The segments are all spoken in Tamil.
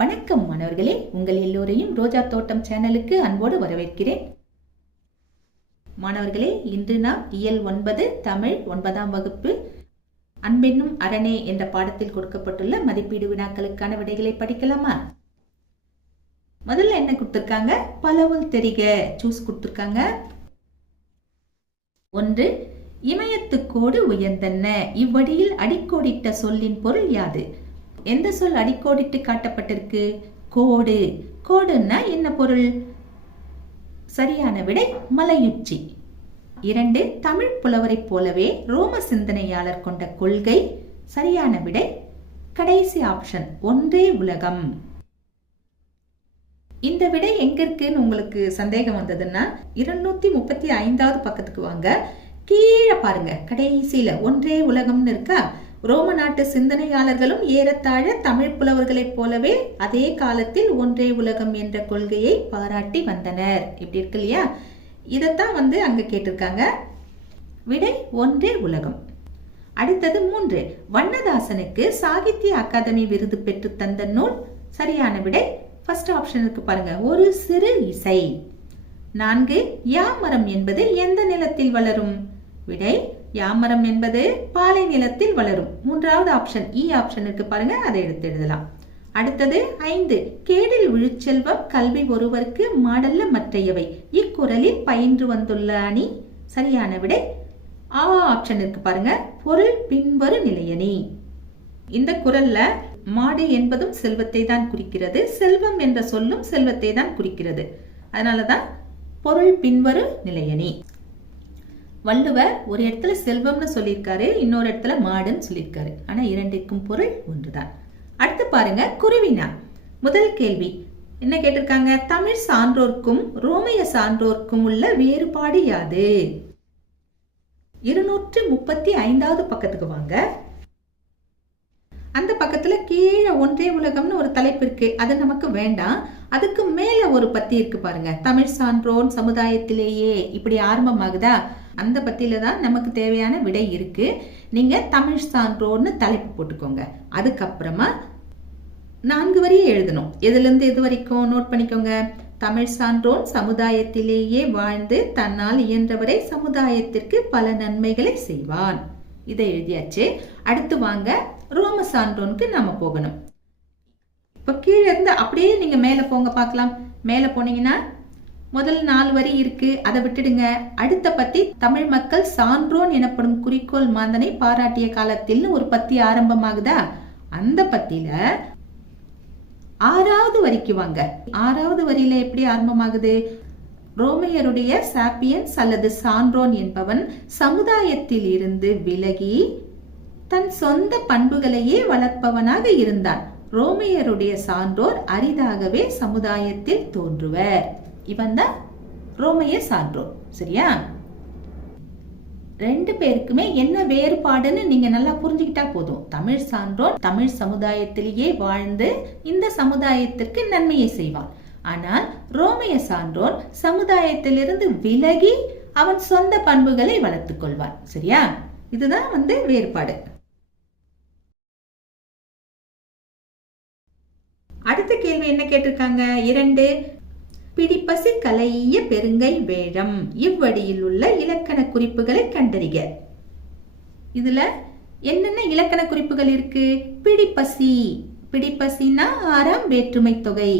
வணக்கம் மாணவர்களே, உங்கள் எல்லோரையும் ரோஜா தோட்டம் சேனலுக்கு அன்போடு வரவேற்கிறேன். மாணவர்களே, இன்று நாம் இயல் 9 தமிழ் 9ஆம் வகுப்பு அன்பென்னும் அரணே என்ற பாடத்தில் கொடுக்கப்பட்டுள்ள மதிப்பீடு வினாக்களுக்கான விடைகளை படிக்கலாமா? முதல்ல என்ன கொடுத்திருக்காங்க? பலவுள் தெரிக, சூஸ் கொடுத்திருக்காங்க. 1. இமயத்துக்கோடு உயர்ந்தன, இவ்வடியில் அடிக்கோடிட்ட சொல்லின் பொருள் யாது? எந்த சொல் அடிக்கோடிட்டு காட்டப்பட்டிருக்கு? கோடு. கோடுன்னா என்ன பொருள்? சரியான விடை மலையுச்சி. 2. தமிழ் புலவரை போலவே ரோம சிந்தனையாளர் கொண்ட கொள்கை. சரியான விடை கடைசி ஆப்ஷன், ஒன்றே உலகம். இந்த விடை எங்க இருக்குன்னு உங்களுக்கு சந்தேகம் வந்ததுன்னா 235வது பக்கத்துக்கு வாங்க. கீழே பாருங்க, கடைசியில ஒன்றே உலகம்னு இருக்கா? ரோம நாட்டு சிந்தனையாளர்களும் ஏறத்தாழ தமிழ் புலவர்களைப் போலவே அதே காலத்தில் ஒன்றே உலகம் என்ற கொள்கையை பாராட்டி வந்தனர். இப்படி இருக்கு இல்லையா? இதைத்தான் அங்க கேட்டிருக்காங்க. விடை ஒன்றே உலகம். அடுத்தது 3. வண்ணதாசனுக்கு சாகித்ய அகாதமி விருது பெற்று தந்த நூல். சரியான விடை ஃபர்ஸ்ட் ஆப்ஷன் இருக்கு பாருங்க, ஒரு சிறு இசை. 4. யாமரம் என்பது எந்த நிலத்தில் வளரும்? விடை யாமரம் என்பது பாலை நிலத்தில் வளரும். 3வது ஆப்ஷன் இ ஆப்ஷன் இருக்கு பாருங்க, அதை எடுத்து எழுதலாம். அடுத்தது 5. கேடில் விழுச்செல்வம் கல்வி ஒருவருக்கு மாடல்ல மற்றையவை, இக்குறளில் பயின்று வந்துள்ள அணி. சரியான விடை ஆ ஆப்ஷன் இருக்கு பாருங்க, பொருள் பின்வரு நிலையணி. இந்த குறள்ல மாடு என்பதும் செல்வத்தை தான் குறிக்கிறது, செல்வம் என்ற சொல்லும் செல்வத்தை தான் குறிக்கிறது. அதனாலதான் பொருள் பின்வரு நிலையணி. வள்ளுவர் ஒரு இடத்துல செல்வம்னு சொல்லியிருக்காரு, இன்னொரு இடத்துல மாடுன்னு சொல்லியிருக்காரு. ஆனா இரண்டிற்கும் பொருள் ஒன்றுதான். அடுத்து பாருங்க, குருவினா. முதல் கேள்வி என்ன கேட்டிருக்காங்க? தமிழ் சான்றோர்க்கும் ரோமைய சான்றோர்க்கும் உள்ள வேறுபாடு யாது? 235வது பக்கத்துக்கு வாங்க. அந்த பக்கத்துல கீழே ஒன்றே உலகம்னு ஒரு தலைப்பு இருக்கு, அது நமக்கு வேண்டாம். அதுக்கு மேல ஒரு பத்தி இருக்கு பாருங்க, தமிழ் சான்றோன் சமுதாயத்திலேயே, இப்படி ஆரம்பமாகுதா? அந்த பத்தியில தான் நமக்கு தேவையான விடை இருக்கு. நீங்க தமிழ் சான்றோன்னு தலைப்பு போட்டுக்கோங்க. அதுக்கப்புறமா 4 வரியை எழுதணும். எதுல இருந்து எது வரைக்கும் நோட் பண்ணிக்கோங்க. தமிழ் சான்றோன் சமுதாயத்திலேயே வாழ்ந்து தன்னால் இயன்றவரை சமுதாயத்திற்கு பல நன்மைகளை செய்வான். இதை எழுதியாச்சு. அடுத்து வாங்க, ரோம சான்றோனுக்கு நாம போகணும். இப்ப கீழே இருந்து அப்படியே நீங்க மேல போங்க பார்க்கலாம். மேல போனீங்கன்னா முதல் 4 வரி இருக்கு, அதை விட்டுடுங்க. அடுத்த பத்தி தமிழ் மக்கள் சான்றோன் எனப்படும் குறிக்கோள் மாந்தனை பாராட்டிய காலத்தில் ஒரு பத்தி ஆரம்பமாகுதா? அந்த பத்தியில 6வது வரிக்கு வாங்க. 6வது வரியில எப்படி ஆரம்பமாகுது? ரோமையருடைய சாப்பியன்ஸ் அல்லது சான்றோன் என்பவன் சமுதாயத்தில் இருந்து விலகி தன் சொந்த பண்புகளையே வளர்ப்பவனாக இருந்தான். ரோமையருடைய சான்றோர் அரிதாகவே சமுதாயத்தில் தோன்றுவர். இவன் தான் ரோமைய சான்றோர். சரியா? 2 பேருக்குமே என்ன வேறுபாடுன்னு நீங்க நல்லா புரிஞ்சுக்கிட்டா போதும். தமிழ் சான்றோன் தமிழ் சமுதாயத்திலேயே வாழ்ந்து இந்த சமுதாயத்திற்கு நன்மையை செய்வான். ஆனால் ரோமைய சான்றோன் சமுதாயத்திலிருந்து விலகி அவன் சொந்த பண்புகளை வளர்த்துக் கொள்வான். சரியா? இதுதான் வேறுபாடு. அடுத்த கேள்வி என்ன கேட்டிருக்காங்க? 2. பிடிப்பசி கலைய பெருங்கை வேழம், இவ்வடியில் உள்ள இலக்கண குறிப்புகளை கண்டறிக. இதுல என்னென்ன இலக்கண குறிப்புகள் இருக்கு? பிடிப்பசி. பிடிப்பசினா 6ஆம் வேற்றுமை தொகை.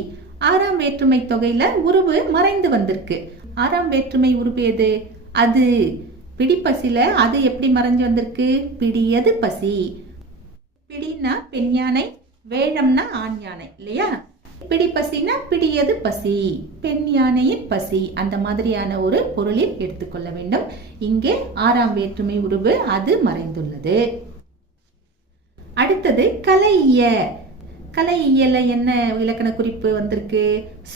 6ஆம் வேற்றுமை தொகையில உருவு மறைந்து வந்திருக்கு. 6ஆம் வேற்றுமை உருவு எது? அது. பிடிப்பசில அது எப்படி மறைஞ்சு வந்திருக்கு? பிடியது பசி. பிடினா பெண் யானை, வேழம்னா ஆண் யானை இல்லையா? பிடிப்பசினா பிடியது பசி, பெண் யானையின் பசி. அந்த மாதிரியான ஒரு பொருளில் எடுத்துக்கொள்ள வேண்டும். இங்கே 6ஆம் வேற்றுமை உருவு அது மறைந்துள்ளது. அடுத்தது கலைய. கலையியல என்ன இலக்கண குறிப்பு வந்திருக்கு?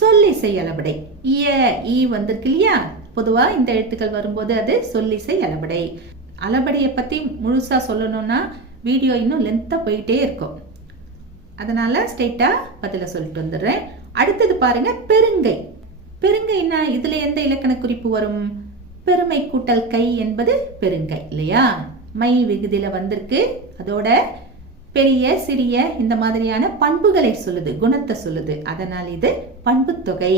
சொல்லிசை அளபடை. ஈ வந்திருக்கு இல்லையா? பொதுவா இந்த எழுத்துக்கள் வரும்போது அது சொல்லிசை அளபடை. அளபடைய பத்தி முழுசா சொல்லணும்னா வீடியோ இன்னும் லென்த்தா போயிட்டே இருக்கும். அதனால ஸ்ட்ரெயிட்டா பதில சொல்லிட்டு வந்துடுறேன். அடுத்தது பாருங்க, பெருங்கை. பெருங்கைனா இதுல எந்த இலக்கண குறிப்பு வரும்? பெருமை கூட்டல் கை என்பது பெருங்கை இல்லையா? மை விகுதியில வந்திருக்கு. அதோட பெரிய சிறிய இந்த மாதிரியான பண்புகளை சொல்லுது, குணத்தை சொல்லுது. அதனால் இது பண்பு தொகை.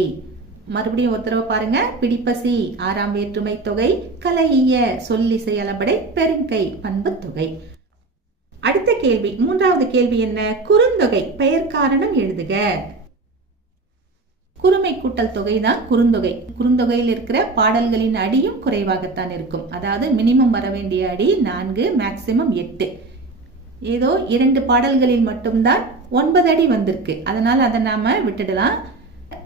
மறுபடியும் ஒரு தடவை பாருங்க. பிடிப்பசி ஆறாம் வேற்றுமை தொகை, கலைய சொல்லிசை அளபடை, பெருங்கை பண்பு தொகை. அடுத்த கேள்வி, மூன்றாவது கேள்வி என்ன? குறுந்தொகை பெயர் காரணம் எழுதுக. குறுமை கூட்டல் தொகை தான் குறுந்தொகை. குறுந்தொகையில் இருக்கிற பாடல்களின் அடியும் குறைவாகத்தான் இருக்கும். அதாவது மினிமம் வர வேண்டிய அடி 4, மேக்சிமம் 8. ஏதோ 2 பாடல்களில் மட்டும்தான் 9 அடி வந்திருக்கு. அதனால அதை நாம விட்டுடலாம்.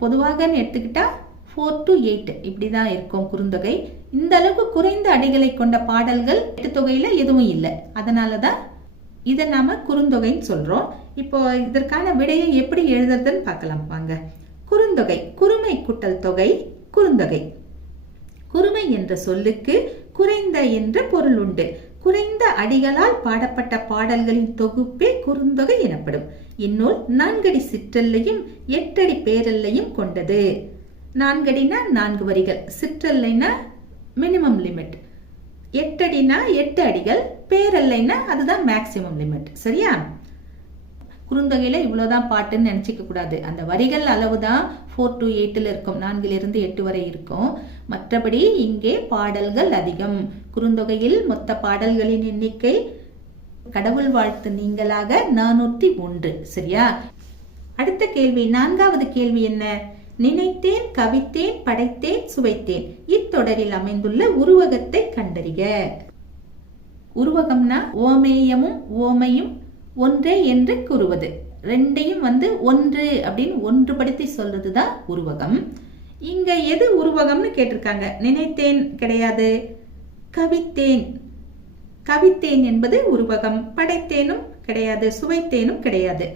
பொதுவாக எடுத்துக்கிட்டா 4 to 8 இப்படிதான் இருக்கும் குறுந்தொகை. இந்த அளவுக்கு குறைந்த அடிகளை கொண்ட பாடல்கள் எட்டு தொகையில எதுவும் இல்லை. அதனாலதான் இதை நாம குறுந்தொகைன்னு சொல்றோம். இப்போ இதற்கான விடையை எப்படி எழுதுறதுன்னு பார்க்கலாம் வாங்க. குறுந்தொகை குறுமை கூட்டல் தொகை குறுந்தொகை. குறுமை என்ற சொல்லுக்கு குறைந்த என்ற பொருள் உண்டு. குறைந்த அடிகளால் பாடப்பட்ட பாடல்களின் தொகுப்பே குறுந்தொகை எனப்படும். இந்நூல் 4 அடி சிற்றல்லையும் 8 அடி பேரல்லையும் கொண்டது. 4 அடினா 4 வரிகள், சிற்றல்லைனா மினிமம் லிமிட், 8 அடினா 8 அடிகள், பேரல்லைனா அதுதான் மேக்சிமம் லிமிட். சரியா? குறுந்தொகையில இவ்வளவுதான் பாட்டுன்னு நினைச்சிக்க கூடாது. அந்த வரிகள் அளவுதான் 4 to 8 இருக்கும், 4 to 8 வரை இருக்கும். மற்றபடி இங்கே பாடல்கள் அதிகம். குறுந்தொகையில் மொத்த பாடல்களின் எண்ணிக்கை கடவுள் வாழ்த்து நீங்களாக 401. சரியா? அடுத்த கேள்வி, நான்காவது கேள்வி என்ன? நினைத்தேன், கவித்தேன், படைத்தேன், சுவைத்தேன் இத்தொடரில் அமைந்துள்ள உருவகத்தை கண்டறிக. உருவகம்னா ஓமேயமும் ஓமையும் ஒன்றே என்று கூறுவது. ரெண்டையும் ஒன்று அப்படின்னு ஒன்றுபடுத்தி சொல்றதுதான் உருவகம். இங்க எது உருவகம்னு கேட்டிருக்காங்க. நினைத்தேன் கிடையாது, கவித்தேன் கவித்தேன் என்பது உருவகம், படைத்தேனும் கிடையாது, சுவைத்தேனும் கிடையாது.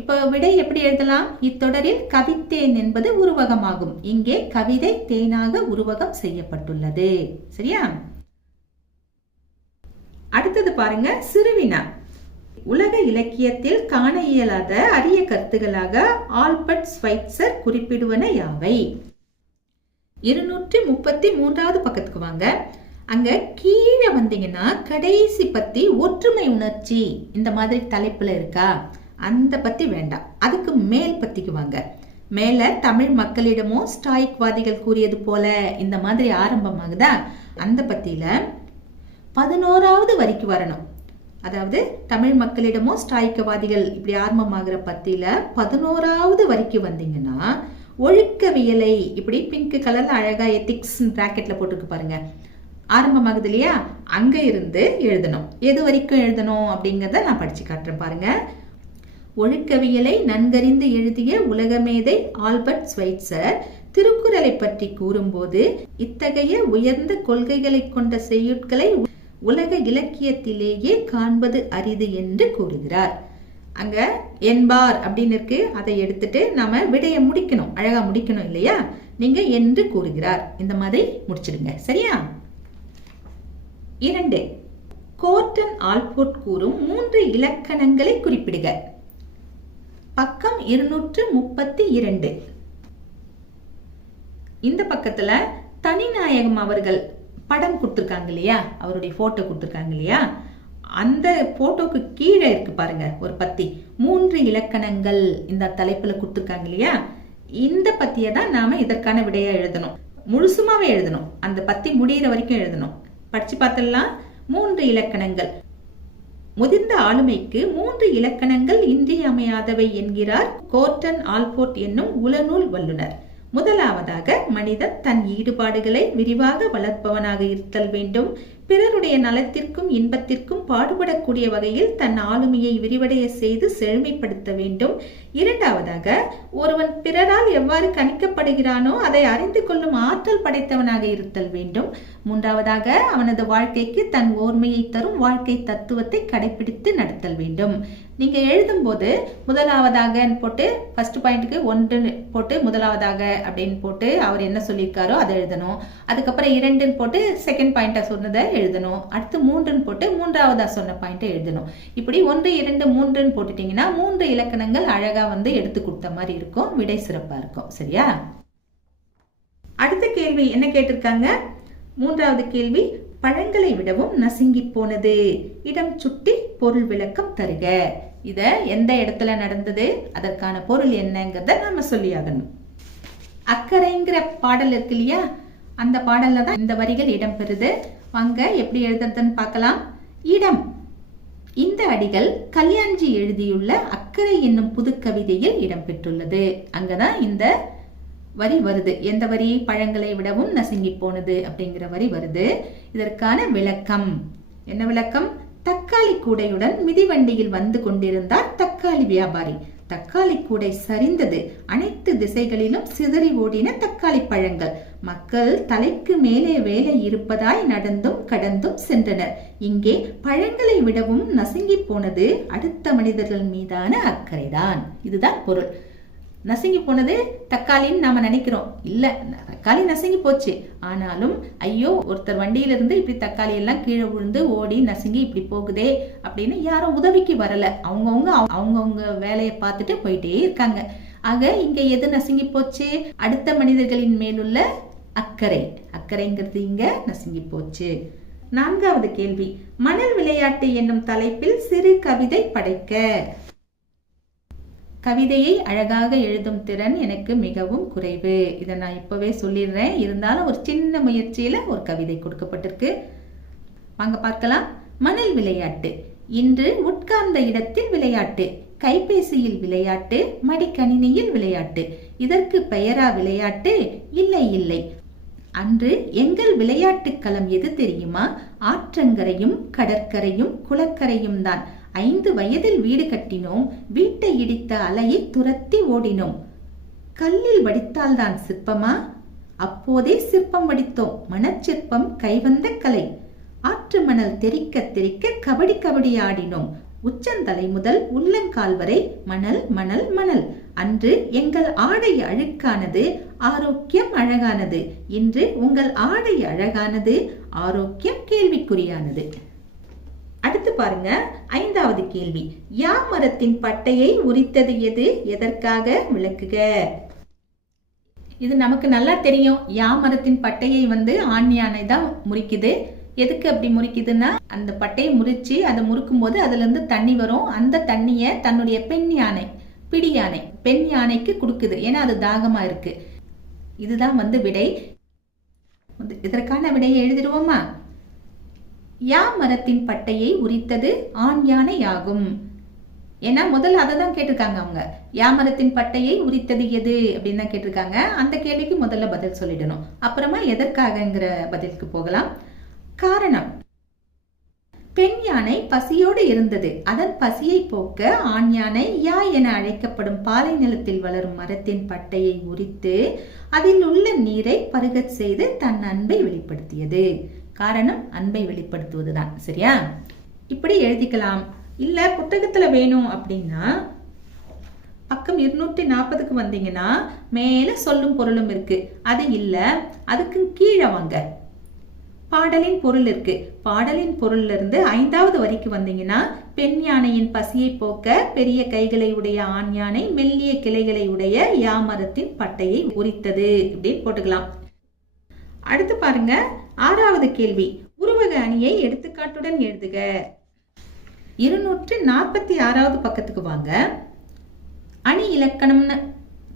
இப்போ விடை எப்படி எழுதலாம்? இத்தொடரில் கவித்தேன் என்பது உருவகமாகும். இங்கே கவிதை தேனாக உருவகம் செய்யப்பட்டுள்ளது. சரியா? அடுத்தது பாருங்க, சிறுவினா. உலக இலக்கியத்தில் காண இயலாத அரிய கருத்துகளாக ஆல்பர்ட் ஸ்வைட்சர் குறிப்பிடுவன யாவை? 233வது பக்கத்துக்கு வாங்க. அங்க கீழே வந்தீங்கன்னா கடைசி பத்தி ஒற்றுமை உணர்ச்சி இந்த மாதிரி தலைப்புல இருக்கா? அந்த பத்தி வேண்டாம், அதுக்கு மேல் பத்திக்கு வாங்க. மேல தமிழ் மக்களிடமோ ஸ்டாய்க்வாதிகள் கூறியது போல இந்த மாதிரி ஆரம்பமாகுதா? அந்த பத்தியில 11வது வரிக்கு வரணும். அதாவது தமிழ் மக்களிடமோ ஸ்டாய்க்கவாதிகள் இப்படி ஆரம்பமாகிற பத்தியில 11வது வரிக்கு வந்தீங்கன்னா ஒழுக்கவியலை இப்படி பிங்க் கலர்ல அழகா எத்திக்ஸ் பிராக்கெட்ல போட்டுருக்கு பாருங்க, ஆரம்பமாகுது இல்லையா? அங்க இருந்து எழுதணும். எது வரைக்கும் எழுதணும் அப்படிங்கறத நான் படிச்சு காட்டுறேன் பாருங்க. ஒழுக்கவியலை நன்கறிந்து எழுதிய உலகமேதை ஆல்பர்ட் ஸ்வைட்சர் திருக்குறளை பற்றி கூறும்போது இத்தகைய உயர்ந்த கொள்கைகளை கொண்ட செய்யுட்களை உலக இலக்கியத்திலேயே காண்பது அரிது என்று கூறுகிறார். அங்க என்பார் அப்படின்னு இருக்கு, அதை எடுத்துட்டு நாம விடைய முடிக்கணும், அழகா முடிக்கணும் இல்லையா? நீங்க என்று கூறுகிறார் இந்த மாதிரி முடிச்சிடுங்க. சரியா? 2. கோர்டன் ஆல்போர்ட் கூறும் 3 இலக்கணங்களை குறிப்பிடுக. பக்கம் 232. இந்த பக்கத்துல தனிநாயகம் அவர்கள் படம் கொடுத்திருக்காங்க இல்லையா? அவருடைய போட்டோ கொடுத்திருக்காங்க இல்லையா? அந்த போட்டோக்கு கீழே இருக்கு பாருங்க ஒரு பத்தி, 3 இலக்கணங்கள் இந்த தலைப்புல கொடுத்திருக்காங்க இல்லையா? இந்த பத்தியை தான் நாம இதற்கான விடையா எழுதணும். முழுசுமாவே எழுதணும், அந்த பத்தி முடிகிற வரைக்கும் எழுதணும். படிச்சு பார்த்தலாம். 3 இலக்கணங்கள். முதிர்ந்த ஆளுமைக்கு 3 இலக்கணங்கள் இன்றியமையாதவை என்கிறார் கோர்டன் ஆல்போர்ட் என்னும் உளநூல் வல்லுனர். முதலாவதாக, மனிதன் தன் ஈடுபாடுகளை விரிவாக வளர்ப்பவனாக இருத்தல் வேண்டும். பிறருடைய நலத்திற்கும் இன்பத்திற்கும் பாடுபடக்கூடிய வகையில் தன் ஆளுமையை விரிவடைய செய்து செழுமைப்படுத்த வேண்டும். இரண்டாவதாக, ஒருவன் பிறரால் எவ்வாறு கணிக்கப்படுகிறானோ அதை அறிந்து கொள்ளும் ஆற்றல் படைத்தவனாக இருத்தல் வேண்டும். மூன்றாவதாக, அவனது வாழ்க்கைக்கு தன் ஓர்மையை தரும் வாழ்க்கை தத்துவத்தை கடைபிடித்து நடத்தல் வேண்டும். நீங்க எழுதும் போது முதலாவதாக போட்டு ஃபர்ஸ்ட் பாயிண்ட்டுக்கு 1 போட்டு முதலாவதாக அப்படின்னு போட்டு அவர் என்ன சொல்லியிருக்காரோ அதை எழுதணும். அதுக்கப்புறம் 2 போட்டு செகண்ட் பாயிண்டா சொன்னதை எழுதணும். அடுத்து 3 போட்டு மூன்றாவதா சொன்ன பாயிண்டை எழுதணும். இப்படி 1, 2, 3 போட்டுட்டீங்கன்னா 3 இலக்கணங்கள் அழகா எடுத்து கொடுத்த மாதிரி இருக்கும். விடை சிறப்பா இருக்கும். சரியா? அடுத்த கேள்வி என்ன கேட்டிருக்காங்க? 3வது கேள்வி, பழங்களை விடவும் நசுங்கி போனது. இடம் சுட்டி பொருள் விளக்கம் தருக. இத எந்த இடத்துல நடந்தது, அதற்கான பொருள் என்னங்கிறத நாம சொல்லியாகணும். அக்கறைங்கிற பாடல் இருக்கு இல்லையா, அந்த பாடல்ல தான் இந்த வரிகள் இடம் பெறுது. வாங்க எப்படி எழுதுறதுன்னு பார்க்கலாம். இடம். இந்த அடிகள் கல்யாண்ஜி எழுதியுள்ள அக்கறை என்னும் புது கவிதையில் இடம்பெற்றுள்ளது. அங்கதான் இந்த வரி வருது. எந்த வரி? பழங்களை விடவும் நசுங்கி போனது அப்படிங்கிற வரி வருது. இதற்கான விளக்கம் என்ன விளக்கம்? தக்காளி கூடையுடன் மிதிவண்டியில் வந்து கொண்டிருந்தார் தக்காளி வியாபாரி. தக்காளி கூடை சரிந்தது. அனைத்து திசைகளிலும் சிதறி ஓடின தக்காளி பழங்கள். மக்கள் தலைக்கு மேலே வேலை இருப்பதாய் நடந்தும் கடந்தும் சென்றனர். இங்கே பழங்களை விடவும் நசுங்கி போனது அடுத்த மனிதர்கள் மீதான அக்கறைதான். இதுதான் பொருள். நசுங்கி போனது தக்காளின்னு நாம நினைக்கிறோம். இல்ல, தக்காளி நசுங்கி போச்சு. ஆனாலும் ஐயோ, ஒருத்தர் வண்டியிலிருந்து இப்படி தக்காளி எல்லாம் கீழே விழுந்து ஓடி நசுங்கி இப்படி போகுதே அப்படின்னு யாரும் உதவிக்கு வரல. அவங்கவுங்க வேலையை பார்த்துட்டு போயிட்டே இருக்காங்க. ஆக இங்க எது நசுங்கி போச்சு? அடுத்த மனிதர்களின் மேலுள்ள அக்கறை. அக்கறைங்கிறது இங்க நசுங்கி போச்சு. 4வது கேள்வி. மணல் விளையாட்டு என்னும் தலைப்பில் சிறு கவிதை படைக்க. கவிதையை அழகாக எழுதும் திறன் எனக்கு மிகவும் குறைவு. இதை நான் இப்பவே சொல்லிடுறேன். இருந்தாலும் ஒரு சின்ன முயற்சியில ஒரு கவிதை கொடுக்கப்பட்டிருக்கு. வாங்க பார்க்கலாம். மணல் விளையாட்டு. இன்று உட்கார்ந்த இடத்தில் விளையாட்டு, கைபேசியில் விளையாட்டு, மடிக்கணினியில் விளையாட்டு. இதற்கு பெயரா விளையாட்டு? இல்லை இல்லை. அன்று எங்கள் விளையாட்டு களம் எது தெரியுமா? ஆற்றங்கரையும் கடற்கரையும் குளக்கரையும் தான். 5 வயதில் வீடு கட்டினோம். வீட்டை இடித்த அலையை துரத்தி ஓடினோம். கல்லில் வடித்தால்தான் சிற்பமா? அப்போதே சிற்பம் வடித்தோம். மணச்சிற்பம் கைவந்த கலை. ஆற்று மணல் தெறிக்க தெறிக்க கபடி கபடி ஆடினோம். உச்சந்தலை முதல் உள்ளங்கால் வரை மணல் மணல் மணல். அன்று எங்கள் ஆடை அழுக்கானது, ஆரோக்கியம் அழகானது. இன்று உங்கள் ஆடை அழகானது, ஆரோக்கியம் கேள்விக்குறியானது. அடுத்து பாருங்க. 5வது கேள்வி. யா மரத்தின் பட்டையை உரித்தது எது? எதற்காக? விளக்குக. இது நமக்கு நல்லா தெரியும். யா மரத்தின் பட்டையை ஆண் யானை தான் முறிக்குது. எதுக்கு அப்படி முறிக்குதுன்னா, அந்த பட்டையை முறிச்சு அதை முறுக்கும் போது அதுல இருந்து தண்ணி வரும். அந்த தண்ணிய தன்னுடைய பெண் யானை, பிடி யானை, பெண் யானைக்கு கொடுக்குது. ஏன்னா அது தாகமா இருக்கு. இதுதான் விடை. இதற்கான விடையை எழுதிடுவோமா? யா மரத்தின் பட்டையை உரித்தது ஆண் யானை ஆகும். ஏன்னா முதல்ல அதை தான் கேட்டிருக்காங்க அவங்க. யா மரத்தின் பட்டையை உரித்தது எது அப்படின்னு தான் கேட்டிருக்காங்க. அந்த கேள்விக்கு முதல்ல பதில் சொல்லிடணும். அப்புறமா எதற்காகங்கிற பதிலுக்கு போகலாம். காரணம். பெண் யானை பசியோடு இருந்தது. அதன் பசியை போக்க ஆண் யானை யா என அழைக்கப்படும் பாலை நிலத்தில் வளரும் மரத்தின் பட்டையை உரித்து அதில் உள்ள நீரை பருகச் செய்து தன் அன்பை வெளிப்படுத்தியது. காரணம் அன்பை வெளிப்படுத்துவதுதான். சரியா? இப்படி எழுதிக்கலாம். இல்ல புத்தகத்துல வேணும் அப்படின்னா பக்கம் 240க்கு வந்தீங்கன்னா மேல சொல்லும் பொருளும் இருக்கு. அது இல்ல, அதுக்கு கீழே வாங்க. பாடலின் பொருள் இருக்கு. பாடலின் பொருள்ல இருந்து 5வது வரிக்கு வந்தீங்கன்னா, பெண் யானையின் பசியை போக்க பெரிய கைகளை உடைய ஆண் யானை மெல்லிய கிளைகளை உடைய யா மரத்தின் பட்டையை உரித்தது அப்படின்னு போட்டுக்கலாம். அடுத்து பாருங்க. 6வது கேள்வி. உருவக அணியை எடுத்துக்காட்டுடன் எழுதுக. 246வது பக்கத்துக்கு வாங்க. அணி இலக்கணம்னு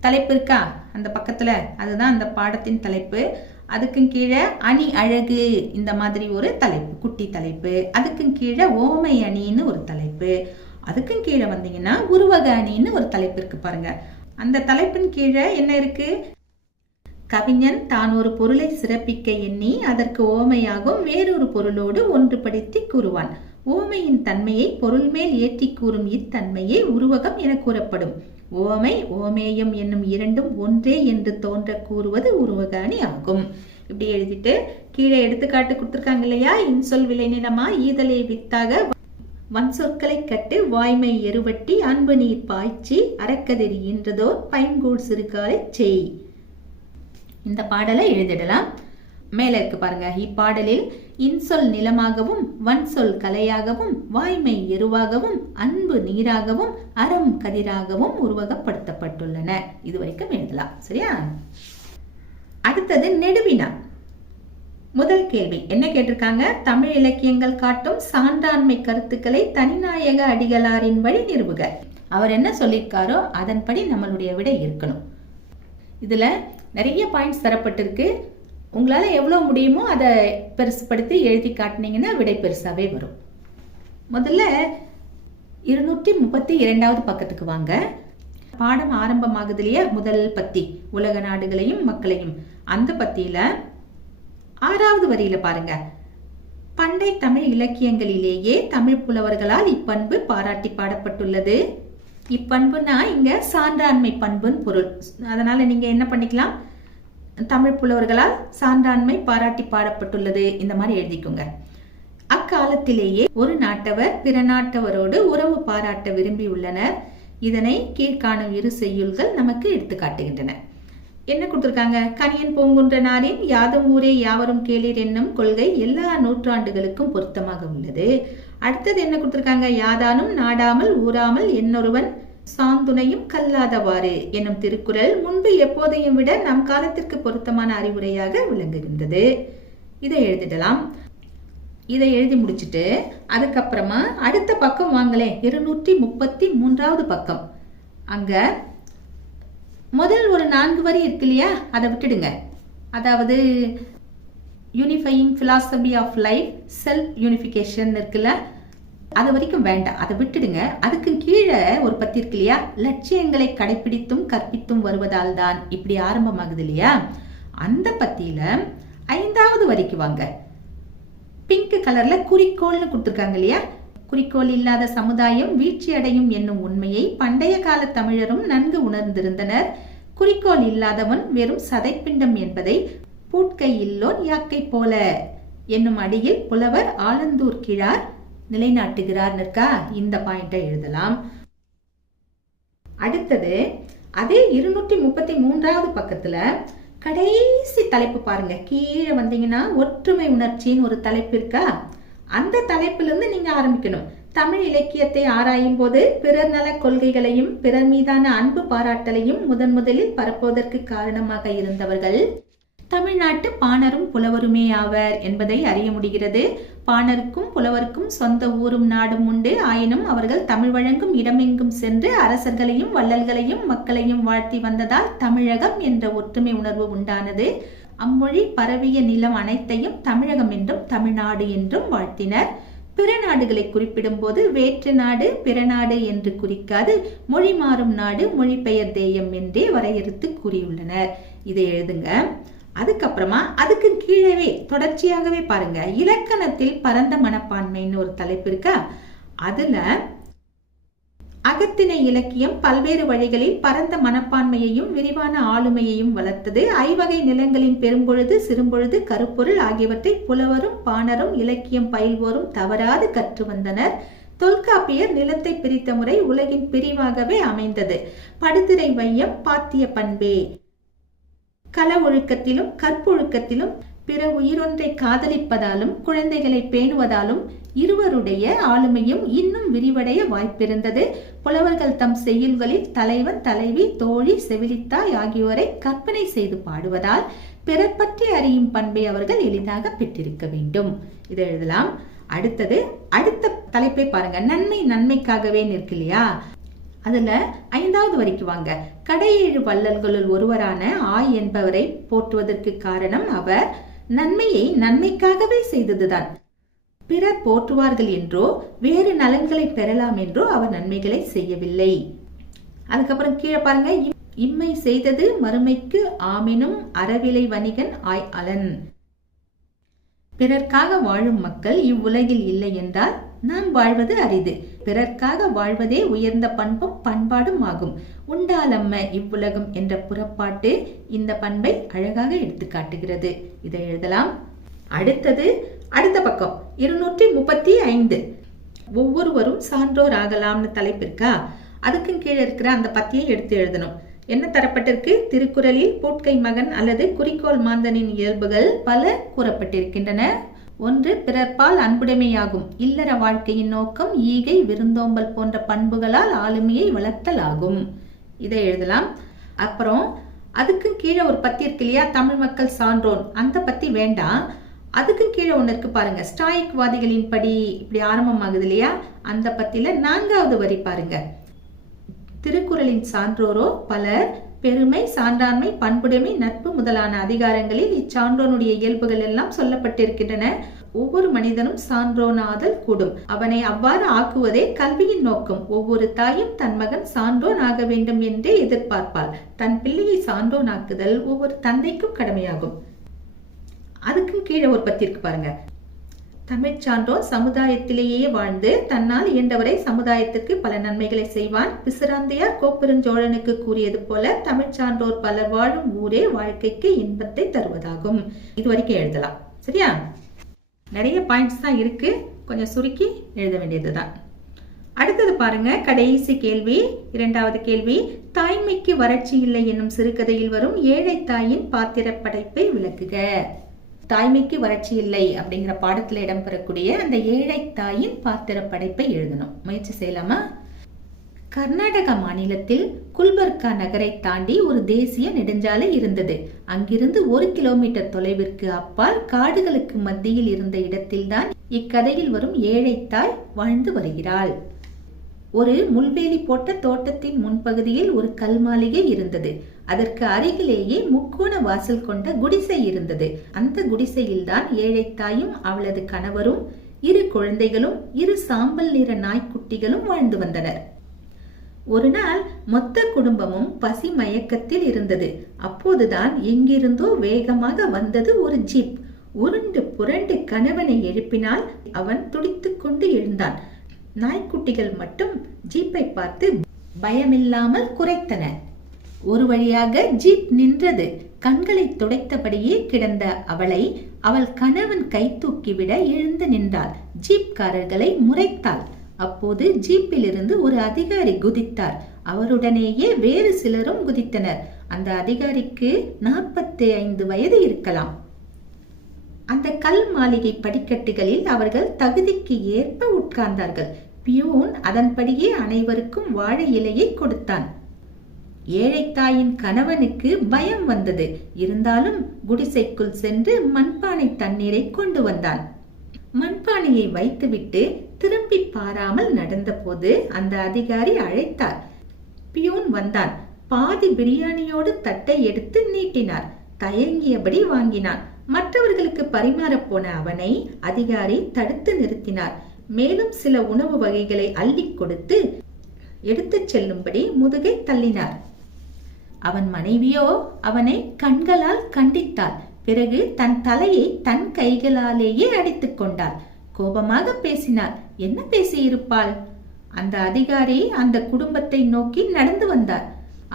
தலைப்பு இருக்கா அந்த பக்கத்துல? அதுதான் அந்த பாடத்தின் தலைப்பு. அதுக்கு கீழே அணி அழகு, இந்த மாதிரி ஒரு தலைப்பு, குட்டி தலைப்பு. அதுக்கு கீழே ஓமை அணின்னு ஒரு தலைப்பு. அதுக்கு கீழே வந்தீங்கன்னா உருவக அணின்னு ஒரு தலைப்பு இருக்கு பாருங்க. அந்த தலைப்பின் கீழே என்ன இருக்கு? கவிஞன் தான் ஒரு பொருளை சிறப்பிக்க எண்ணி அதற்கு ஓமையாகும் வேறொரு பொருளோடு ஒன்றுபடுத்தி கூறுவான். ஓமையின் தன்மையை பொருள் மேல் ஏற்றி கூறும் இத்தன்மையே உருவகம் என கூறப்படும். ஓமை ஓமேயம் என்னும் இரண்டும் ஒன்றே என்று தோன்ற கூறுவது உருவக அணி ஆகும். இப்படி எழுதிட்டு கீழே எடுத்துக்காட்டு கொடுத்திருக்காங்க இல்லையா? இன்சொல் விளைநிலமா ஈதலை வித்தாக வன் சொற்களை கட்டு வாய்மை எருவட்டி அன்பு நீர் பாய்ச்சி அறக்கதிரி என்றதோர் பைங்கூழ் சிறுகாலை செய். இந்த பாடலை எழுதிடலாம். மேல இருக்கு பாருங்க. இப்பாடலில் இன்சொல் நிலமாகவும் வன் சொல் கலையாகவும் வாய்மை எருவாகவும் அன்பு நீராகவும் அறம் கதிராகவும் உருவகப்படுத்தப்பட்டுள்ளன. இதுவரைக்கும் எழுதலாம். சரியா? அடுத்தது நெடுவினா. முதல் கேள்வி என்ன கேட்டிருக்காங்க? தமிழ் இலக்கியங்கள் காட்டும் சான்றாண்மை கருத்துக்களை தனிநாயக அடிகளாரின் வழி நிறுவுக. அவர் என்ன சொல்லியிருக்காரோ அதன்படி நம்மளுடைய விடை இருக்கணும். இதுல நிறைய பாயிண்ட்ஸ் தரப்பட்டிருக்கு. உங்களால எவ்வளவு முடியுமோ அதை பெருசுப்படுத்தி எழுதி காட்டினீங்கன்னா விடை பெருசாவே வரும். முதல்ல 232வது பக்கத்துக்கு வாங்க. பாடம் ஆரம்பமாகுது இல்லையா? முதல் பத்தி உலக நாடுகளையும் மக்களையும். அந்த பத்தியில 6வது வரியில பாருங்க, பண்டை தமிழ் இலக்கியங்களிலேயே தமிழ் புலவர்களால் இப்பண்பு பாராட்டி பாடப்பட்டுள்ளது. இப்பண்புனா இங்க சான்றாண்மை பண்புன்னு பொருள். அதனால நீங்க என்ன பண்ணிக்கலாம், தமிழ் புலவர்களால் சான்றாண்மை பாராட்டி பாடப்பட்டுள்ளது இந்த மாதிரி எழுதிக்கோங்க. அக்காலத்திலேயே ஒரு நாட்டவர் பிற நாட்டவரோடு உறவு பாராட்ட விரும்பி உள்ளனர். இதனை கீழ்காணும் இரு செய்யுள்கள் நமக்கு எடுத்து காட்டுகின்றன. என்ன கொடுத்திருக்காங்க? கணியன் பூங்குன்றனாரின் யாதும் ஊரே யாவரும் கேளீர் என்னும் கொள்கை எல்லா நூற்றாண்டுகளுக்கும் பொருத்தமாக உள்ளது. அடுத்தது என்ன கொடுத்திருக்காங்க? யாதானும் நாடாமல் ஊராமல் என்னொருவன் சாந்துணையும் கல்லாதவாறு என்னும் திருக்குறள் முன்பு எப்போதையும் விட நம் காலத்திற்கு பொருத்தமான அறிவுரையாக விளங்குகின்றது. இதை எழுதிடலாம். இதை எழுதி முடிச்சுட்டு அதுக்கப்புறமா அடுத்த பக்கம் வாங்களேன், 233வது பக்கம். அங்க முதல் ஒரு 4 வரி இருக்கு இல்லையா, அதை விட்டுடுங்க. அதாவது unifying philosophy of life, self unification இருக்குல்ல, அது வரைக்கும் வேண்டாம், அதை விட்டுடுங்க. அதுக்கு கீழே ஒரு பத்தி இருக்கு இல்லையா, லட்சியங்களை கடைபிடித்தும் கற்பித்தும் வருவதால் தான், இப்படி ஆரம்பமாகுது இல்லையா. அந்த பத்தியில 5வது வரிக்கு வாங்க. பிங்க் கலர்ல குறிக்கோள்னு கொடுத்துருக்காங்க இல்லையா. குறிக்கோள் இல்லாத சமுதாயம் வீழ்ச்சி அடையும் என்னும் உண்மையை பண்டைய கால தமிழரும் நன்கு உணர்ந்திருந்தனர். குறிக்கோள் இல்லாதவன் வெறும் சதைப்பிண்டம் என்பதை பூட்கை இல்லோன் யாக்கை போல என்னும் அடியில் புலவர் ஆலந்தூர் கிழார் நிலைநாட்டுகிறார் இருக்கா. இந்த பாயிண்டை எழுதலாம். அடுத்தது அதே 233வது பக்கத்துல கடைசி தலைப்பு பாருங்க. கீழே வந்தீங்கன்னா ஒற்றுமை உணர்ச்சின்னு ஒரு தலைப்பு இருக்கா. அந்த தலைப்புல இருந்து நீங்க ஆரம்பிக்கணும். தமிழ் இலக்கியத்தை ஆராயும் போது பிறர் நல கொள்கைகளையும் பிறர் மீதான அன்பு பாராட்டலையும் முதலில் பரப்புவதற்கு காரணமாக இருந்தவர்கள் தமிழ்நாட்டு பாணரும் புலவருமே ஆவர் என்பதை அறிய முடிகிறது. பாணருக்கும் புலவருக்கும் சொந்த ஊரும் நாடும் உண்டு. ஆயினும் அவர்கள் தமிழ் வழங்கும் இடமெங்கும் சென்று அரசர்களையும் வள்ளல்களையும் மக்களையும் வாழ்த்தி வந்ததால் தமிழகம் என்ற ஒற்றுமை உணர்வு உண்டானது. அம்மொழி பரவிய நிலம் அனைத்தையும் தமிழகம் என்றும் தமிழ்நாடு என்றும் வாழ்த்தினர். பிற நாடுகளை குறிப்பிடும் போது வேற்று நாடு பிற நாடு என்று குறிக்காது மொழி மாறும் நாடு மொழிபெயர் தேயம் என்றே வரையறுத்து கூறியுள்ளனர். இதை எழுதுங்க. அதுக்கப்புறமா அதுக்கு கீழவே தொடர்ச்சியாகவே பாருங்க, இலக்கணத்தில் பரந்த மனப்பான்மைன்னு ஒரு தலைப்பு இருக்கா. அதுல அகத்திணை இலக்கியம் பல்வேறு வழிகளில் பரந்த மனப்பான்மையையும் விரிவான ஆளுமையையும் வளர்த்தது. ஐவகை நிலங்களின் பெரும்பொழுது சிறும்பொழுது கருப்பொருள் ஆகியவற்றை புலவரும் பாணரும் இலக்கியம் பயில்வோரும் தவறாது கற்று வந்தனர். தொல்காப்பியர் நிலத்தை பிரித்த முறை உலகின் பிரிவாகவே அமைந்தது. படுதிரை வையம் பாத்திய பண்பே. கள ஒழுக்கத்திலும் கற்பொழுக்கத்திலும் பிற உயிரொன்றை காதலிப்பதாலும் குழந்தைகளை பேணுவதாலும் இருவருடைய ஆளுமையும் இன்னும் விரிவடைய வாய்ப்பிருந்தது. புலவர்கள் தம் செய்யுள்களில் தலைவன் தலைவி தோழி செவிலித்தாய் ஆகியோரை கற்பனை செய்து பாடுவதால் பிறர் பற்றி அறியும் பண்பை அவர்கள் எளிதாக பெற்றிருக்க வேண்டும். இதை எழுதலாம். அடுத்தது அடுத்த தலைப்பை பாருங்க, நன்மை நன்மைக்காகவே நிற்கு இல்லையா. அதுல 5வது வரைக்கும் வாங்க. கடையேழு வள்ளல்களுள் ஒருவரான ஆய் என்பவரை போற்றுவதற்கு காரணம் அவர் நன்மையை நன்மைக்காகவே செய்ததுதான். பிறர் போற்றுவார்கள் என்றோ வேறு நலன்களை பெறலாம் என்றோ அவர் நன்மைகளை செய்யவில்லை. அதுக்கப்புறம் கீழே பாருங்க, இம்மை செய்தது மறுமைக்கு ஆமினும் அறவிலை வணிகன் ஆய் அலன். பிறர்க்காக வாழும் மக்கள் இவ்வுலகில் இல்லை என்றால் நாம் வாழ்வது அரிது. பிறர்க்காக வாழ்வதே உயர்ந்த பண்பும் பண்பாடும் ஆகும். உண்டாலம்ம இவ்வுலகம் என்ற புறப்பாட்டு இந்த பண்பை அழகாக எடுத்து காட்டுகிறது. இதை எழுதலாம். அடுத்தது அடுத்த பக்கம் 235. ஒவ்வொருவரும் சான்றோர் ஆகலாம்னு தலைப்பிற்கா. அதுக்கு கீழே இருக்கிற அந்த பத்தியை எடுத்து எழுதணும். என்ன தரப்பட்டிருக்கு? திருக்குறளில் பூட்கை மகன் அல்லது குறிக்கோள் மாந்தனின் இயல்புகள் பல கூறப்பட்டிருக்கின்றன. 1. பிறர்பால் அன்புடைமையாகும். இல்லற வாழ்க்கையின் நோக்கம் ஈகை விருந்தோம்பல் போன்ற பண்புகளால் ஆளுமையை வளர்த்தல் ஆகும். இதை எழுதலாம். அப்புறம் அதுக்கு கீழே ஒரு பத்தி இருக்கு இல்லையா, தமிழ் மக்கள் சான்றோன். அந்த பத்தி வேண்டாம். அதுக்கு கீழே ஒன்று இருக்கு பாருங்க, ஸ்டாயிக் வாதிகளின் படி இப்படி ஆரம்பமாகுது இல்லையா, அந்த பத்தியில 4வது வரி பாருங்க. திருக்குறளின் சான்றோரோ பலர் பெருமை, சான்றாண்மை, பண்புடைமை, நட்பு முதலான அதிகாரங்களில் இச்சான்றோனுடைய இயல்புகள் எல்லாம் சொல்லப்பட்டிருக்கின்றன. ஒவ்வொரு மனிதனும் சான்றோனாதல் கூடும், அவனை அவ்வாறு ஆக்குவதே கல்வியின் நோக்கம். ஒவ்வொரு தாயும் தன் மகன் சான்றோன் ஆக வேண்டும் என்றே எதிர்பார்ப்பாள். தன் பிள்ளையை சான்றோன் ஆக்குதல் ஒவ்வொரு தந்தைக்கும் கடமையாகும். அதுக்கும் கீழே ஒரு பத்தி இருக்கு பாருங்க. தமிழ் சான்றோன் சமுதாயத்திலேயே வாழ்ந்து தன்னால் இயன்றவரை சமுதாயத்துக்கு பல நன்மைகளை செய்வான். பிசிராந்தையார் கோப்பெருஞ்சோழனுக்கு கூறியது போல தமிழ் சான்றோர் பலர் வாழும் ஊரே வாழ்க்கைக்கு இன்பத்தை தருவதாகும். இது வரைக்கும் எழுதலாம். சரியா? நிறைய பாயிண்ட்ஸ் தான் இருக்கு, கொஞ்சம் சுருக்கி எழுத வேண்டியதுதான். அடுத்தது பாருங்க, கடைசி கேள்வி, 2வது கேள்வி. தாய்மைக்கு வறட்சி இல்லை என்னும் சிறுகதையில் வரும் ஏழை தாயின் பாத்திர படைப்பை விளக்குக. தாய்மைக்கு வறட்சி இல்லை அப்படிங்கிற பாடத்துல இடம்பெறக்கூடிய அந்த ஏழை தாயின் பாத்திர படைப்பை எழுதணும். முயற்சி செய்யலாமா? கர்நாடக மாநிலத்தில் குல்பர்கா நகரை தாண்டி ஒரு தேசிய நெடுஞ்சாலை இருந்தது. அங்கிருந்து 1 கிலோமீட்டர் தொலைவிற்கு அப்பால் காடுகளுக்கு மத்தியில் இருந்த இடத்தில்தான் இக்கதையில் வரும் ஏழை தாய் வாழ்ந்து வருகிறாள். ஒரு முள்வேலி போட்ட தோட்டத்தின் முன்பகுதியில் ஒரு கல் மாளிகை இருந்தது. அதற்கு அருகிலேயே முக்கோண வாசல் கொண்ட குடிசை இருந்தது. அந்த குடிசையில்தான் ஏழை தாயும் அவளது கணவரும் 2 குழந்தைகளும் 2 சாம்பல் நிற நாய்க்குட்டிகளும் வாழ்ந்து வந்தனர். ஒரு நாள் மொத்த குடும்பமும் பசி மயக்கத்தில் இருந்தது. அப்போதுதான் எங்கிருந்தோ வேகமாக வந்தது ஒரு ஜீப். உருண்டு புரண்டு கணவனை எழுப்பினால் அவன் துடித்துக் கொண்டு எழுந்தான். நாய்க்குட்டிகள் மட்டும் ஜீப்பை பார்த்து பயமில்லாமல் குரைத்தன. ஒரு வழியாக ஜீப் நின்றது. கண்களை துடைத்தபடியே கிடந்த அவளை அவள் கணவன் கை தூக்கிவிட எழுந்து நின்றாள். ஜீப்காரர்களை முறைத்தாள். அப்போது ஜீப்பில் இருந்து ஒரு அதிகாரி குதித்தார். அவருடனேயே வேறு சிலரும் குதித்தனர். அந்த அதிகாரிக்கு 45 வயது இருக்கலாம். அந்த கல் மாளிகை படிக்கட்டுகளில் அவர்கள் தகுதிக்கு ஏற்ப உட்கார்ந்தார்கள். பியூன் அதன்படியே அனைவருக்கும் வாழை இலையை கொடுத்தான். ஏழை தாயின் கணவனுக்கு பயம் வந்தது. இருந்தாலும் குடிசைக்குள் சென்று மண்பானை தண்ணீரை கொண்டு வந்தான். மண்பானையை வைத்துவிட்டு திரும்பி பாராமல் நடந்த போது அந்த அதிகாரி அழைத்தார். பியூன் வந்தான். பாதி பிரியாணியோடு தட்டை எடுத்து நீட்டினார். தயங்கியபடி வாங்கினான். மற்றவர்களுக்கு பரிமாற போன அவனை அதிகாரி தடுத்து நிறுத்தினார். மேலும் சில உணவு வகைகளை அள்ளி கொடுத்து எடுத்துச் செல்லும்படி முதுகை தள்ளினார். அவன் மனைவியோ அவனை கண்களால் கண்டித்தாள். பிறகு தன் தலையை தன் கைகளாலேயே அடித்துக் கொண்டாள். கோபமாக பேசினாள். என்ன பேசியிருப்பாள்? அந்த அதிகாரி அந்த குடும்பத்தை நோக்கி நடந்து வந்தார்.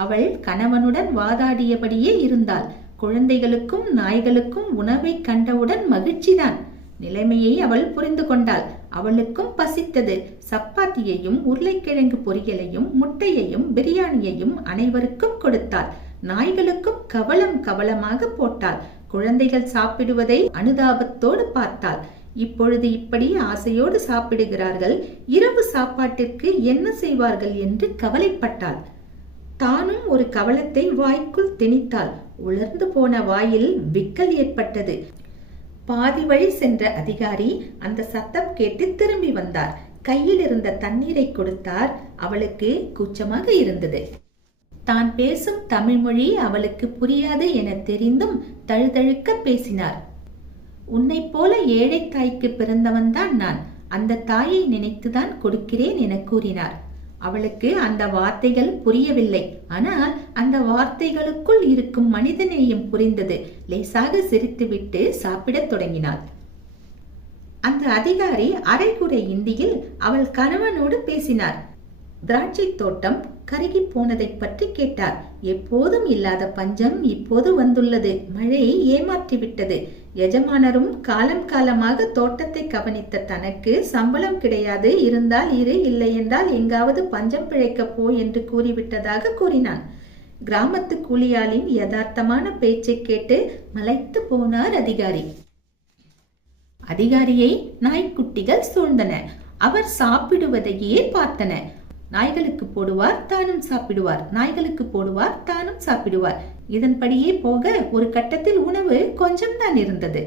அவள் கணவனுடன் வாதாடியபடியே இருந்தாள். குழந்தைகளுக்கும் நாய்களுக்கும் உணவை கண்டவுடன் மகிழ்ச்சிதான். நிலைமையை அவள் புரிந்து கொண்டாள். அவளுக்கும் பசித்தது. சப்பாத்தியையும் உருளைக்கிழங்கு பொரியலையும் முட்டையையும் பிரியாணியையும் அனைவருக்கும் கொடுத்தாள். நாய்களுக்கும் கவலம் கவலமாக போட்டாள். குழந்தைகள் சாப்பிடுவதை அனுதாபத்தோடு பார்த்தாள். இப்பொழுது இப்படி ஆசையோடு சாப்பிடுகிறார்கள், இரவு சாப்பாட்டிற்கு என்ன செய்வார்கள் என்று கவலைப்பட்டாள். தானும் ஒரு கவலத்தை வாய்க்குள் திணித்தாள். உலர்ந்து போன வாயில் விக்கல் ஏற்பட்டது. பாதி வழி சென்ற அதிகாரி அந்த சத்தம் கேட்டு திரும்பி வந்தார். கையில் இருந்த தண்ணீரை கொடுத்தார். அவளுக்கு கூச்சமாக இருந்தது. தான் பேசும் தமிழ் மொழி அவளுக்கு புரியாது என தெரிந்தும் தழுதழுக்க பேசினார். உன்னை போல ஏழை தாய்க்கு பிறந்தவன்தான் நான். அந்த தாயை நினைத்துதான் கொடுக்கிறேன் என கூறினார். அவளுக்கு அந்த வார்த்தைகள் புரியவில்லை. ஆனால் அந்த வார்த்தைகளுக்குள் இருக்கும் மனிதநேயம் புரிந்தது. லேசாக சிரித்துவிட்டு சாப்பிடத் தொடங்கினாள். அந்த அதிகாரி அரைகுறை இந்தியில் அவள் கணவனோடு பேசினார். திராட்சை தோட்டம் கருகி போனதை பற்றி கேட்டார். எப்போதும் இல்லாத பஞ்சம் இப்போது வந்துள்ளது. மழை ஏமாற்றிவிட்டது. எஜமானரும் காலம் காலமாக தோட்டத்தை கவனித்த தனக்கு சம்பளம் கிடையாது, இருந்தால் இரு, இல்லை என்றால் எங்காவது பஞ்சம் பிழைக்க போ என்று கூறிவிட்டதாக கூறினான். கிராமத்து கூலியாளின் யதார்த்தமான பேச்சை கேட்டு மலைத்து போனார் அதிகாரி. அதிகாரியை நாய்க்குட்டிகள் சூழ்ந்தன. அவர் சாப்பிடுவதையே பார்த்தன. நாய்களுக்கு போடுவார், தானும் சாப்பிடுவார். நாய்களுக்கு போடுவார், தானும் சாப்பிடுவார். இதன்படியே போக ஒரு கட்டத்தில் உணவு கொஞ்சம்தான் இருந்தது.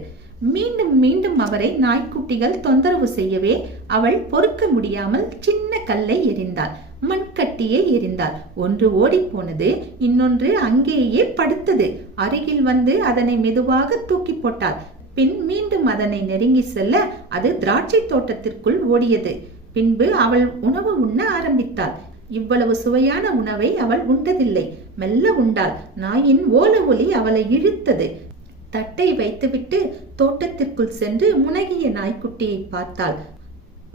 மீண்டும் மீண்டும் அவரை நாய்க்குட்டிகள் தொந்தரவு செய்யவே அவள் பொறுக்க முடியாமல் சின்ன கல்லை எறிந்தாள், மண்கட்டியை எறிந்தாள். ஒன்று ஓடி போனது, இன்னொன்று அங்கேயே படுத்தது. அருகில் வந்து அதனை மெதுவாக தூக்கி போட்டாள். பின் மீண்டும் அதனை நெருங்கி செல்ல அது திராட்சை தோட்டத்திற்குள் ஓடியது. பின்பு அவள் உணவு உண்ண ஆரம்பித்தாள். இவ்வளவு சுவையான உணவை அவள் உண்டதில்லை. மெல்ல உண்டாள். நாயின் ஓல ஒலி அவளை இழுத்தது. தட்டை வைத்துவிட்டு தோட்டத்திற்குள் சென்று முனகிய நாய்க்குட்டியை பார்த்தாள்.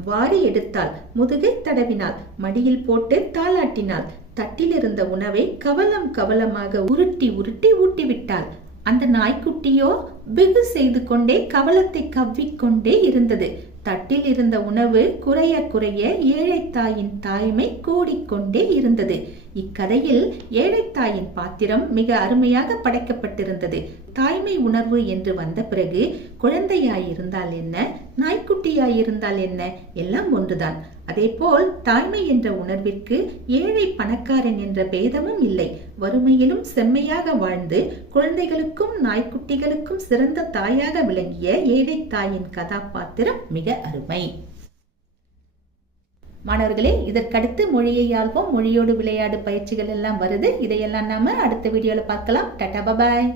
வாரி எடுத்தாள், முதுகை தடவினாள், மடியில் போட்டு தாளாட்டினாள். தட்டில் இருந்த உணவை கவலம் கவலமாக உருட்டி உருட்டி ஊட்டிவிட்டாள். அந்த நாய்க்குட்டியோ வெகு செய்து கொண்டே கவலத்தை கவ்விக்கொண்டே இருந்தது. தட்டில் இருந்த உணவு குறைய குறைய ஏழைத்தாயின் தாய்மை கூடிக்கொண்டே இருந்தது. இக்கதையில் ஏழைத்தாயின் பாத்திரம் மிக அருமையாக படைக்கப்பட்டிருந்தது. தாய்மை உணர்வு என்று வந்த பிறகு குழந்தையாயிருந்தால் என்ன, நாய்க்குட்டியாயிருந்தால் என்ன, எல்லாம் ஒன்றுதான். அதேபோல் தாய்மை என்ற உணர்விற்கு ஏழை பணக்காரன் என்ற பேதமும் இல்லை. வறுமையிலும் செம்மையாக வாழ்ந்து குழந்தைகளுக்கும் நாய்க்குட்டிகளுக்கும் சிறந்த தாயாக விளங்கிய ஏழை தாயின் கதாபாத்திரம் மிக அருமை. மாணவர்களே, இதற்கடுத்து மொழியை ஆள்வோம், மொழியோடு விளையாடு பயிற்சிகள் எல்லாம் வருது. இதையெல்லாம் நாம அடுத்த வீடியோல பார்க்கலாம். டாடா, பாய்.